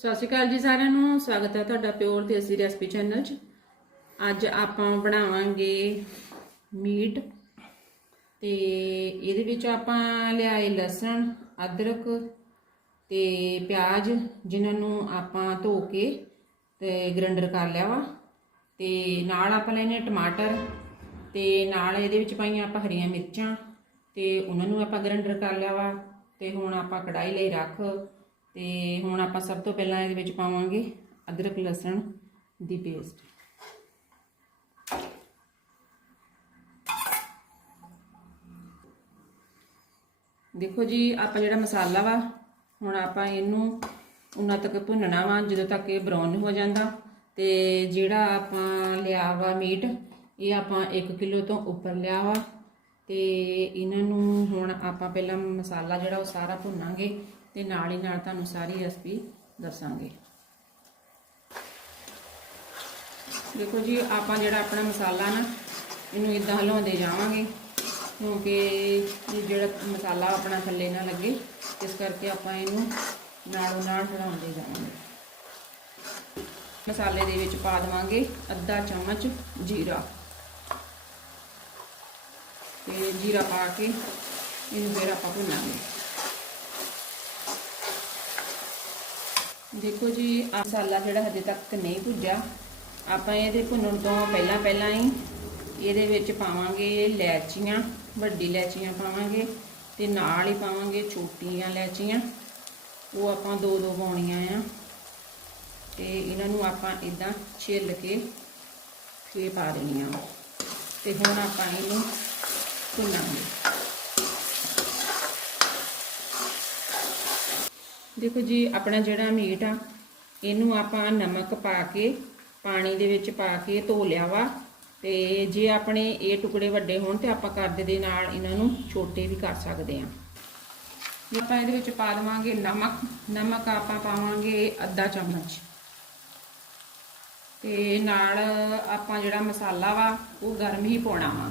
ਸਤਿ ਸ਼੍ਰੀ ਅਕਾਲ ਜੀ ਸਾਰਿਆਂ ਨੂੰ, ਸਵਾਗਤ ਹੈ ਤੁਹਾਡਾ ਪਿਓਰ ਦੇਸੀ ਰੈਸਪੀ ਚੈਨਲ 'ਚ। ਅੱਜ ਆਪਾਂ ਬਣਾਵਾਂਗੇ ਮੀਟ ਤੇ ਇਹਦੇ ਵਿੱਚ ਆਪਾਂ ਲਿਆਏ ਲਸਣ, ਅਦਰਕ ਤੇ ਪਿਆਜ਼, ਜਿਨ੍ਹਾਂ ਨੂੰ ਆਪਾਂ ਧੋ ਕੇ ਤੇ ਗ੍ਰੈਂਡਰ ਕਰ ਲਿਆ ਵਾ। ਤੇ ਨਾਲ ਆਪਾਂ ਲੈਨੇ ਟਮਾਟਰ ਤੇ ਨਾਲ ਇਹਦੇ ਵਿੱਚ ਪਾਈਆਂ ਆਪਾਂ ਹਰੀਆਂ ਮਿਰਚਾਂ ਤੇ ਉਹਨਾਂ ਨੂੰ ਆਪਾਂ ਗ੍ਰੈਂਡਰ ਕਰ ਲਿਆ ਵਾ। ਤੇ ਹੁਣ ਆਪਾਂ ਕੜਾਈ ਲਈ ਰੱਖ ਤੇ ਹੁਣ ਆਪਾਂ ਸਭ ਤੋਂ ਪਹਿਲਾਂ ਇਹਦੇ ਵਿੱਚ ਪਾਵਾਂਗੇ ਅਦਰਕ, ਲਸਣ ਦੀ ਪੇਸਟ ਦੇਖੋ ਜੀ, ਆਪਾਂ ਜਿਹੜਾ ਮਸਾਲਾ ਵਾ, ਹੁਣ ਆਪਾਂ ਇਹਨੂੰ ਉਹਨਾਂ ਤੱਕ ਭੁੰਨਣਾ ਵਾ, ਜਦੋਂ ਤੱਕ ਇਹ ਬਰਾਊਨ ਹੋ ਜਾਂਦਾ। ਤੇ ਜਿਹੜਾ ਆਪਾਂ ਲਿਆ ਵਾ ਮੀਟ ਇਹ ਆਪਾਂ 1 ਕਿਲੋ ਤੋਂ ਉੱਪਰ ਲਿਆ ਵਾ। ਤੇ ਇਹਨਾਂ ਨੂੰ ਹੁਣ ਆਪਾਂ ਪਹਿਲਾਂ ਮਸਾਲਾ ਜਿਹੜਾ ਉਹ ਸਾਰਾ ਭੁੰਨਾਂਗੇ। ਤੇ ਨਾਲ ਹੀ ਨਾਲ ਤੁਹਾਨੂੰ ਸਾਰੀ ਰੈਸਪੀ ਦੱਸਾਂਗੇ। ਦੇਖੋ ਜੀ, ਆਪਾਂ ਜਿਹੜਾ ਆਪਣਾ ਮਸਾਲਾ ਨਾ, ਇਹਨੂੰ ਇਦਾਂ ਹਲਾਉਂਦੇ ਜਾਵਾਂਗੇ, ਕਿਉਂਕਿ ਜਿਹੜਾ ਮਸਾਲਾ ਆਪਣਾ ਥੱਲੇ ਨਾ ਲੱਗੇ, ਇਸ ਕਰਕੇ ਆਪਾਂ ਇਹਨੂੰ ਨਾਲੋਂ ਨਾਲ ਹਿਲਾਉਂਦੇ ਜਾਵਾਂਗੇ। ਮਸਾਲੇ ਦੇ ਵਿੱਚ ਪਾ ਦੇਵਾਂਗੇ ਅੱਧਾ ਚਮਚ ਜੀਰਾ। ਤੇ ਜੀਰਾ ਪਾ ਕੇ ਇਹਨੂੰ ਫਿਰ ਆਪਾਂ ਭੁੰਨਾਂਗੇ। ਦੇਖੋ ਜੀ, ਆਹ ਮਸਾਲਾ ਜਿਹੜਾ ਹਜੇ ਤੱਕ ਨਹੀਂ ਭੁੱਜਾ ਆਪਾਂ ਇਹਦੇ ਭੁੰਨਣ ਤੋਂ ਪਹਿਲਾਂ ਪਹਿਲਾਂ ਹੀ ਇਹਦੇ ਵਿੱਚ ਪਾਵਾਂਗੇ ਇਲਾਚੀਆਂ ਵੱਡੀ ਇਲਾਚੀਆਂ ਪਾਵਾਂਗੇ ਤੇ ਨਾਲ ਹੀ ਪਾਵਾਂਗੇ ਛੋਟੀਆਂ ਇਲਾਚੀਆਂ ਉਹ ਆਪਾਂ ਦੋ ਦੋ ਪਾਉਣੀਆਂ ਆ। ਤੇ ਇਹਨਾਂ ਨੂੰ ਆਪਾਂ ਇਦਾਂ ਛਿੱਲ ਕੇ ਫੇ ਪਾ ਦੇਣੀਆਂ। ਤੇ ਹੁਣ ਆਪਾਂ ਇਹਨੂੰ ਭੁੰਨਾਂਗੇ। ਦੇਖੋ ਜੀ, ਆਪਣਾ ਜਿਹੜਾ ਮੀਟ ਆ, ਇਹਨੂੰ ਆਪਾਂ ਨਮਕ ਪਾ ਕੇ, ਪਾਣੀ ਦੇ ਵਿੱਚ ਪਾ ਕੇ ਧੋ ਲਿਆ ਵਾ। ਤੇ ਜੇ ਆਪਣੇ ਇਹ ਟੁਕੜੇ ਵੱਡੇ ਹੋਣ ਤੇ ਆਪਾਂ ਕਰਦੇ ਦੇ ਨਾਲ ਇਹਨਾਂ ਨੂੰ ਛੋਟੇ ਵੀ ਕਰ ਸਕਦੇ ਆ ਆਪਾਂ ਇਹਦੇ ਵਿੱਚ ਪਾ ਦੇਵਾਂਗੇ ਨਮਕ ਨਮਕ ਆਪਾਂ ਪਾਵਾਂਗੇ ਅੱਧਾ ਚਮਚ। ਤੇ ਨਾਲ ਆਪਾਂ ਜਿਹੜਾ ਮਸਾਲਾ ਵਾ, ਉਹ ਗਰਮ ਹੀ ਪਾਉਣਾ ਵਾ।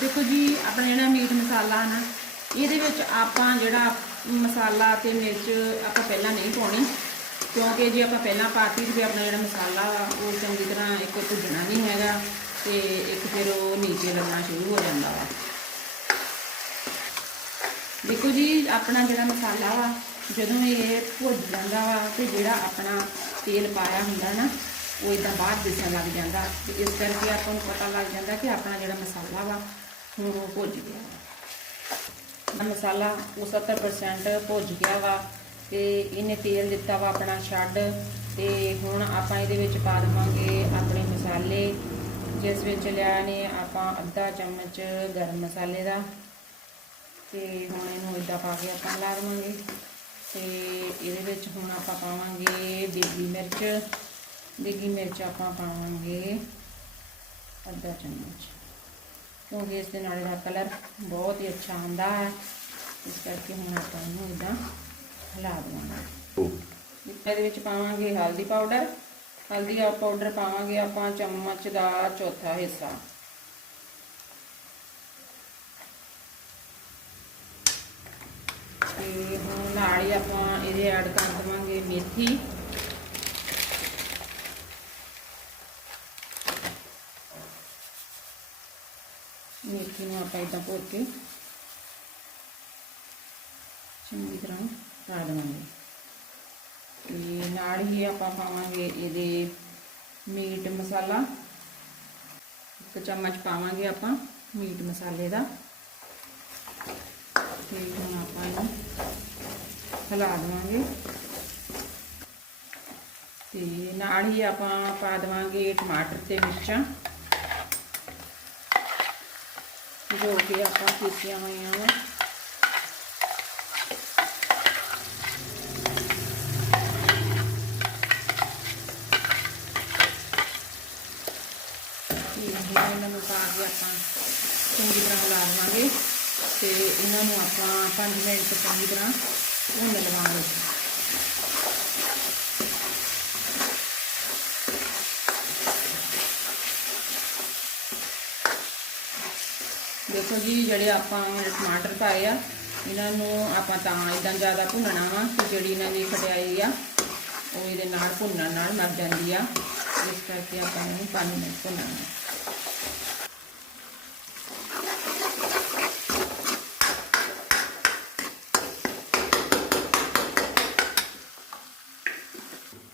ਦੇਖੋ ਜੀ, ਆਪਣਾ ਜਿਹੜਾ ਮੀਟ ਮਸਾਲਾ ਨਾ, ਇਹਦੇ ਵਿੱਚ ਆਪਾਂ ਜਿਹੜਾ ਮਸਾਲਾ ਤੇ ਮਿਰਚ ਆਪਾਂ ਪਹਿਲਾਂ ਨਹੀਂ ਪਾਉਣੀ, ਕਿਉਂਕਿ ਜੇ ਆਪਾਂ ਪਹਿਲਾਂ ਪਾਤੀ ਤੇ ਆਪਣਾ ਜਿਹੜਾ ਮਸਾਲਾ ਵਾ, ਉਹ ਚੰਗੀ ਤਰ੍ਹਾਂ ਇੱਕ ਭੁੱਜਣਾ ਨਹੀਂ ਹੈਗਾ ਤੇ ਇੱਕ ਫਿਰ ਉਹ ਨੀਚੇ ਲੱਗਣਾ ਸ਼ੁਰੂ ਹੋ ਜਾਂਦਾ ਵਾ। ਦੇਖੋ ਜੀ, ਆਪਣਾ ਜਿਹੜਾ ਮਸਾਲਾ ਵਾ, ਜਦੋਂ ਇਹ ਭੁੱਜ ਜਾਂਦਾ ਵਾ ਤੇ ਜਿਹੜਾ ਆਪਣਾ ਤੇਲ ਪਾਇਆ ਹੁੰਦਾ ਨਾ, ਉਹ ਇਦਾਂ ਬਾਹਰ ਦਿਸਣ ਲੱਗ ਜਾਂਦਾ ਤੇ ਇਸ ਕਰਕੇ ਆਪਾਂ ਨੂੰ ਪਤਾ ਲੱਗ ਜਾਂਦਾ ਕਿ ਆਪਣਾ ਜਿਹੜਾ ਮਸਾਲਾ ਵਾ, ਹੁਣ ਉਹ ਭੁੱਜ ਗਿਆ। ਮਸਾਲਾ, ਉਹ 70% ਭੁੱਜ ਗਿਆ ਵਾ ਤੇ ਇਹਨੇ ਤੇਲ ਦਿੱਤਾ ਵਾ ਆਪਣਾ ਛੱਡ ਤੇ ਹੁਣ ਆਪਾਂ ਇਹਦੇ ਵਿੱਚ ਪਾ ਦੇਵਾਂਗੇ ਆਪਣੇ ਮਸਾਲੇ, ਜਿਸ ਵਿੱਚ ਲਿਆ ਨੇ ਆਪਾਂ ਅੱਧਾ ਚਮਚ ਗਰਮ ਮਸਾਲੇ ਦਾ ਤੇ ਹੁਣ ਇਹਨੂੰ ਇਦਾਂ ਪਾ ਕੇ ਆਪਾਂ ਲਾ ਦੇਵਾਂਗੇ ਤੇ ਇਹਦੇ ਵਿੱਚ ਹੁਣ ਆਪਾਂ ਪਾਵਾਂਗੇ ਦੇਗੀ ਮਿਰਚ ਦੇਗੀ ਮਿਰਚ ਆਪਾਂ ਪਾਵਾਂਗੇ ਅੱਧਾ ਚਮਚ। ਕਿਉਂਕਿ ਇਸ ਦੇ ਨਾਲ ਇਹਦਾ ਕਲਰ ਬਹੁਤ ਹੀ ਅੱਛਾ ਆਉਂਦਾ ਹੈ। ਇਸ ਕਰਕੇ ਹੁਣ ਆਪਾਂ ਇਹਨੂੰ ਇਦਾਂ ਹਿਲਾ ਦੇਵਾਂਗੇ। ਇਹਦੇ ਵਿੱਚ ਪਾਵਾਂਗੇ ਹਲਦੀ ਪਾਊਡਰ। ਹਲਦੀ ਆ ਪਾਊਡਰ ਪਾਵਾਂਗੇ ਆਪਾਂ ਚਮਚ ਦਾ ਚੌਥਾ ਹਿੱਸਾ। ਤੇ ਹੁਣ ਨਾਲ ਹੀ ਆਪਾਂ ਇਹਦੇ ਐਡ ਕਰ ਦੇਵਾਂਗੇ ਮੇਥੀ। ਮੇਥੀ ਨੂੰ ਆਪਾਂ ਇਦਾਂ ਭੋਰ ਕੇ ਚੰਗੀ ਤਰ੍ਹਾਂ ਪਾ ਦੇਵਾਂਗੇ। ਤੇ ਨਾਲ ਹੀ ਆਪਾਂ ਪਾਵਾਂਗੇ ਇਹਦੇ ਮੀਟ ਮਸਾਲਾ। ਇੱਕ ਚਮਚ ਪਾਵਾਂਗੇ ਆਪਾਂ ਮੀਟ ਮਸਾਲੇ ਦਾ। ਤੇ ਹੁਣ ਆਪਾਂ ਇਹਨੂੰ ਹਿਲਾ ਦੇਵਾਂਗੇ। ਤੇ ਨਾਲ ਹੀ ਆਪਾਂ ਪਾ ਦੇਵਾਂਗੇ ਟਮਾਟਰ ਤੇ ਮਿਰਚਾਂ। ਜੋ ਕਿ ਆਪਾਂ ਕੀਤੀਆਂ ਹੋਈਆਂ ਵਾ ਇਹਨਾਂ ਨੂੰ ਪਾ ਕੇ ਆਪਾਂ ਚੰਗੀ ਤਰ੍ਹਾਂ ਹਿਲਾ ਲਵਾਂਗੇ ਤੇ ਇਹਨਾਂ ਨੂੰ ਆਪਾਂ 5 ਮਿੰਟ ਚੰਗੀ ਤਰ੍ਹਾਂ ਭੁੰਨ ਲਵਾਂਗੇ। ਦੇਖੋ ਜੀ, ਜਿਹੜੇ ਆਪਾਂ ਟਮਾਟਰ ਪਾਏ ਆ, ਇਹਨਾਂ ਨੂੰ ਆਪਾਂ ਤਾਂ ਇਦਾਂ ਜ਼ਿਆਦਾ ਭੁੰਨਣਾ ਵਾ ਕਿ ਜਿਹੜੀ ਇਹਨਾਂ ਦੀ ਖਟਿਆਈ ਆ, ਉਹ ਇਹਦੇ ਨਾਲ ਭੁੰਨਣ ਨਾਲ ਮਰ ਜਾਂਦੀ ਆ। ਇਸ ਕਰਕੇ ਆਪਾਂ ਇਹਨੂੰ 5 ਮਿੰਟ ਭੁੰਨਣਾ।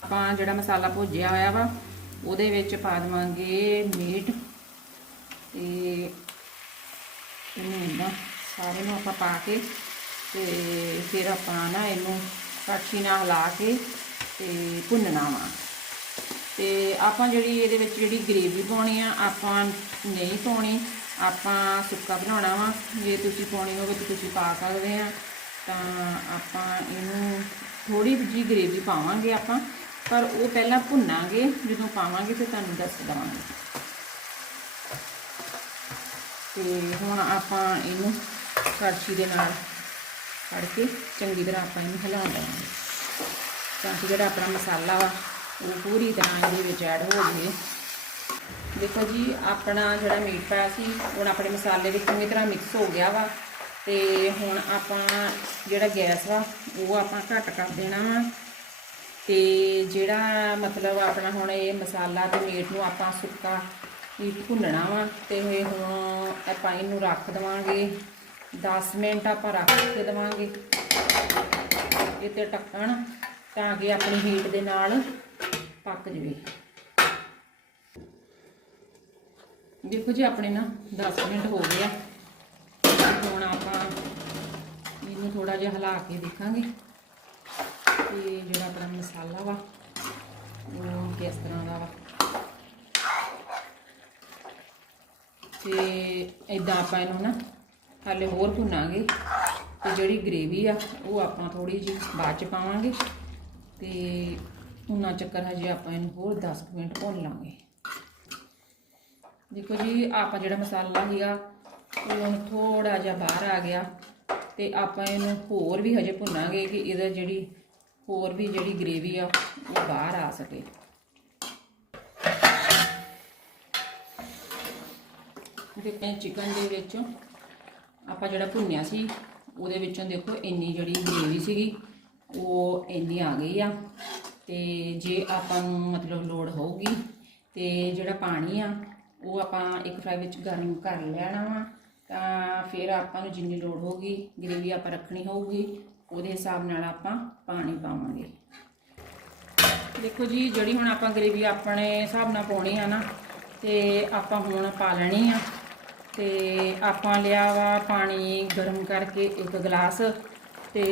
ਆਪਾਂ ਜਿਹੜਾ ਮਸਾਲਾ ਭੁੱਜਿਆ ਹੋਇਆ ਵਾ, ਉਹਦੇ ਵਿੱਚ ਪਾ ਦੇਵਾਂਗੇ ਮੀਟ ਤੇ ਇਹਨੂੰ ਸਾਰੇ ਨੂੰ ਆਪਾਂ ਪਾ ਕੇ ਤੇ ਫਿਰ ਆਪਾਂ ਨਾ ਇਹਨੂੰ ਕੜਛੀ ਨਾਲ ਹਿਲਾ ਕੇ ਤੇ ਭੁੰਨਣਾ ਵਾ। ਤੇ ਆਪਾਂ ਜਿਹੜੀ ਇਹਦੇ ਵਿੱਚ ਜਿਹੜੀ ਗ੍ਰੇਵੀ ਪਾਉਣੀ ਆ, ਆਪਾਂ ਨਹੀਂ ਪਾਉਣੀ, ਆਪਾਂ ਸੁੱਕਾ ਬਣਾਉਣਾ ਵਾ। ਜੇ ਤੁਸੀਂ ਪਾਉਣੀ ਹੋਵੇ ਤਾਂ ਤੁਸੀਂ ਪਾ ਸਕਦੇ ਆ। ਤਾਂ ਆਪਾਂ ਇਹਨੂੰ ਥੋੜੀ ਜਿਹੀ ਗ੍ਰੇਵੀ ਪਾਵਾਂਗੇ ਆਪਾਂ, ਪਰ ਉਹ ਪਹਿਲਾਂ ਭੁੰਨਾਂਗੇ, ਜਦੋਂ ਪਾਵਾਂਗੇ ਫਿਰ ਤੁਹਾਨੂੰ ਦੱਸ ਦਵਾਂਗੇ। ਤੇ ਹੁਣ ਆਪਾਂ ਇਹਨੂੰ ਕੜਛੀ ਦੇ ਨਾਲ ਫੜ ਕੇ ਚੰਗੀ ਤਰ੍ਹਾਂ ਆਪਾਂ ਇਹਨੂੰ ਹਿਲਾ ਲਵਾਂਗੇ ਤਾਂ ਕਿ ਜਿਹੜਾ ਆਪਣਾ ਮਸਾਲਾ ਵਾ, ਉਹ ਪੂਰੀ ਤਰ੍ਹਾਂ ਇਹਦੇ ਵਿੱਚ ਐਡ ਹੋ ਜਾਵੇ। ਦੇਖੋ ਜੀ, ਆਪਣਾ ਜਿਹੜਾ ਮੀਟ ਪਾਇਆ ਸੀ, ਹੁਣ ਆਪਣੇ ਮਸਾਲੇ ਵਿੱਚ ਚੰਗੀ ਤਰ੍ਹਾਂ ਮਿਕਸ ਹੋ ਗਿਆ ਵਾ। ਤੇ ਹੁਣ ਆਪਾਂ ਜਿਹੜਾ ਗੈਸ ਵਾ, ਉਹ ਆਪਾਂ ਘੱਟ ਕਰ ਦੇਣਾ ਵਾ। ਤੇ ਜਿਹੜਾ ਮਤਲਬ ਆਪਣਾ ਹੁਣ ਇਹ ਮਸਾਲਾ ਤੇ ਮੀਟ ਨੂੰ ਆਪਾਂ ਸੁੱਕਾ ਹੀ ਭੁੰਨਣਾ ਵਾ ਤੇ ਹੁਣ ਆਪਾਂ ਇਹਨੂੰ ਰੱਖ ਦਵਾਂਗੇ। 10 ਮਿੰਟ ਆਪਾਂ ਰੱਖ ਕੇ ਦਵਾਂਗੇ। ਇਹ ਤੇ ਢੱਕਣ ਤਾਂ ਕਿ ਆਪਣੀ ਹੀਟ ਦੇ ਨਾਲ ਪੱਕ ਜਵੇ। ਦੇਖੋ ਜੀ, ਆਪਣੇ ਨਾ 10 ਮਿੰਟ ਹੋ ਗਏ ਆ। ਹੁਣ ਆਪਾਂ ਇਹਨੂੰ ਥੋੜਾ ਜਿਹਾ ਹਿਲਾ ਕੇ ਦੇਖਾਂਗੇ। ਤੇ ਜਿਹੜਾ ਆਪਣਾ ਮਸਾਲਾ ਵਾ, ਉਹ ਕਿਸ ਤਰ੍ਹਾਂ ਦਾ ਵਾ? ਤੇ ਇਦਾਂ ਆਪਾਂ ਇਹਨੂੰ ਨਾ ਹਾਲੇ ਹੋਰ ਭੁੰਨਾਂਗੇ ਤੇ ਜਿਹੜੀ ਗ੍ਰੇਵੀ ਆ, ਉਹ ਆਪਾਂ ਥੋੜੀ ਜਿਹੀ ਬਾਅਦ ਚ ਪਾਵਾਂਗੇ ਤੇ ਉਹਨਾਂ ਚੱਕਰ ਹਜੇ ਆਪਾਂ ਇਹਨੂੰ ਹੋਰ 10 ਕੁ ਮਿੰਟ ਭੁੰਨ ਲਾਂਗੇ। ਦੇਖੋ ਜੀ, ਆਪਾਂ ਜਿਹੜਾ ਮਸਾਲਾ ਸੀਗਾ ਉਹ ਹੁਣ ਥੋੜਾ ਜਿਹਾ ਬਾਹਰ ਆ ਗਿਆ ਤੇ ਆਪਾਂ ਇਹਨੂੰ ਹੋਰ ਵੀ ਹਜੇ ਭੁੰਨਾਂਗੇ ਕਿ ਇਹਦਾ ਜਿਹੜੀ ਹੋਰ ਵੀ ਜਿਹੜੀ ਗ੍ਰੇਵੀ ਆ, ਉਹ ਬਾਹਰ ਆ ਸਕੇ। ਦੇਖੋ ਚਿਕਨ ਦੇ ਵਿੱਚ ਆਪਾਂ ਜਿਹੜਾ ਭੁੰਨਿਆ ਸੀ, ਉਹਦੇ ਵਿੱਚੋਂ ਦੇਖੋ ਇੰਨੀ ਜਿਹੜੀ ਗ੍ਰੇਵੀ ਸੀਗੀ, ਉਹ ਇੰਨੀ ਆ ਗਈ ਆ। ਤੇ ਜੇ ਆਪਾਂ ਨੂੰ ਮਤਲਬ ਲੋੜ ਹੋਊਗੀ, ਤੇ ਜਿਹੜਾ ਪਾਣੀ ਆ, ਉਹ ਆਪਾਂ ਇੱਕ ਫਰਾਈ ਵਿੱਚ ਗਰਮ ਕਰ ਲੈਣਾ ਵਾ। ਤਾਂ ਫਿਰ ਆਪਾਂ ਨੂੰ ਜਿੰਨੀ ਲੋੜ ਹੋਊਗੀ ਗ੍ਰੇਵੀ ਆਪਾਂ ਰੱਖਣੀ ਹੋਊਗੀ, ਉਹਦੇ ਹਿਸਾਬ ਨਾਲ ਆਪਾਂ ਪਾਣੀ ਪਾਵਾਂਗੇ। ਦੇਖੋ ਜੀ, ਜਿਹੜੀ ਹੁਣ ਆਪਾਂ ਗ੍ਰੇਵੀ ਆਪਣੇ ਹਿਸਾਬ ਨਾਲ ਪਾਉਣੀ ਆ ਨਾ, ਤੇ ਆਪਾਂ ਹੁਣ ਪਾ ਲੈਣੀ ਆ। ਤੇ ਆਪਾਂ ਲਿਆ ਵਾ ਪਾਣੀ ਗਰਮ ਕਰਕੇ ਇੱਕ ਗਲਾਸ ਤੇ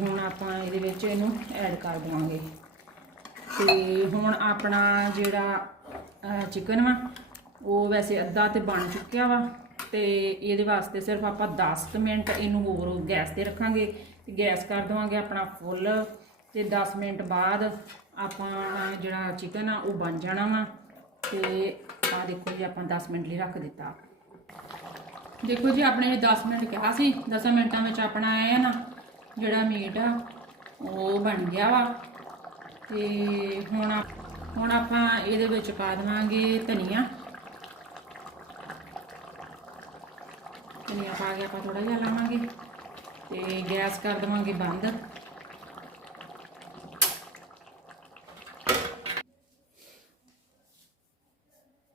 ਹੁਣ ਆਪਾਂ ਇਹਦੇ ਵਿੱਚ ਇਹਨੂੰ ਐਡ ਕਰ ਦਵਾਂਗੇ। ਤੇ ਹੁਣ ਆਪਣਾ ਜਿਹੜਾ ਚਿਕਨ ਵਾ, ਉਹ ਵੈਸੇ ਅੱਧਾ ਤੇ ਬਣ ਚੁੱਕਿਆ ਵਾ ਤੇ ਇਹਦੇ ਵਾਸਤੇ ਸਿਰਫ ਆਪਾਂ 10 ਕੁ ਮਿੰਟ ਇਹਨੂੰ ਹੋਰ ਗੈਸ ਤੇ ਰੱਖਾਂਗੇ ਤੇ ਗੈਸ ਕਰ ਦਵਾਂਗੇ ਆਪਣਾ ਫੁੱਲ ਤੇ 10 ਮਿੰਟ ਬਾਅਦ ਆਪਾਂ ਜਿਹੜਾ ਚਿਕਨ ਆ ਉਹ ਬਣ ਜਾਣਾ ਵਾ ਤੇ ਆ ਦੇਖੋ ਜੀ, ਆਪਾਂ 10 ਮਿੰਟ ਲਈ ਰੱਖ ਦਿੱਤਾ। ਦੇਖੋ ਜੀ, ਆਪਣੇ ਨੇ 10 ਮਿੰਟ ਕਿਹਾ ਸੀ 10 ਮਿੰਟਾਂ ਵਿੱਚ ਆਪਣਾ ਇਹ ਨਾ, ਜਿਹੜਾ ਮੀਟ ਆ, ਉਹ ਬਣ ਗਿਆ ਵਾ। ਤੇ ਹੁਣ ਆਪ- ਹੁਣ ਆਪਾਂ ਇਹਦੇ ਵਿੱਚ ਪਾ ਦੇਵਾਂਗੇ ਧਨੀਆ। ਧਨੀਆ ਪਾ ਕੇ ਆਪਾਂ ਥੋੜਾ ਜਿਹਾ ਲਾਵਾਂਗੇ, ਤੇ ਗੈਸ ਕਰ ਦੇਵਾਂਗੇ ਬੰਦ।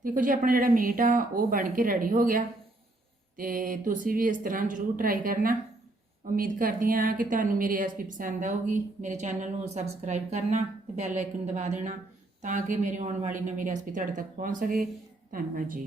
ਦੇਖੋ ਜੀ, ਆਪਣਾ ਜਿਹੜਾ ਮੀਟ ਆ, ਉਹ ਬਣ ਕੇ ਰੈਡੀ ਹੋ ਗਿਆ। ਤੇ ਤੁਸੀਂ ਵੀ ਇਸ ਤਰ੍ਹਾਂ ਜ਼ਰੂਰ ਟਰਾਈ ਕਰਨਾ। ਉਮੀਦ ਕਰਦੀ ਹਾਂ ਕਿ ਤੁਹਾਨੂੰ ਮੇਰੀ ਰੈਸਪੀ ਪਸੰਦ ਆਊਗੀ। ਮੇਰੇ ਚੈਨਲ ਨੂੰ ਸਬਸਕ੍ਰਾਈਬ ਕਰਨਾ ਤੇ ਬੈਲ ਆਈਕਨ ਦਬਾ ਦੇਣਾ ਤਾਂ ਕਿ ਮੇਰੀ ਆਉਣ ਵਾਲੀ ਨਵੀਂ ਰੈਸਪੀ ਤੁਹਾਡੇ ਤੱਕ ਪਹੁੰਚ ਸਕੇ। ਧੰਨਵਾਦ ਜੀ।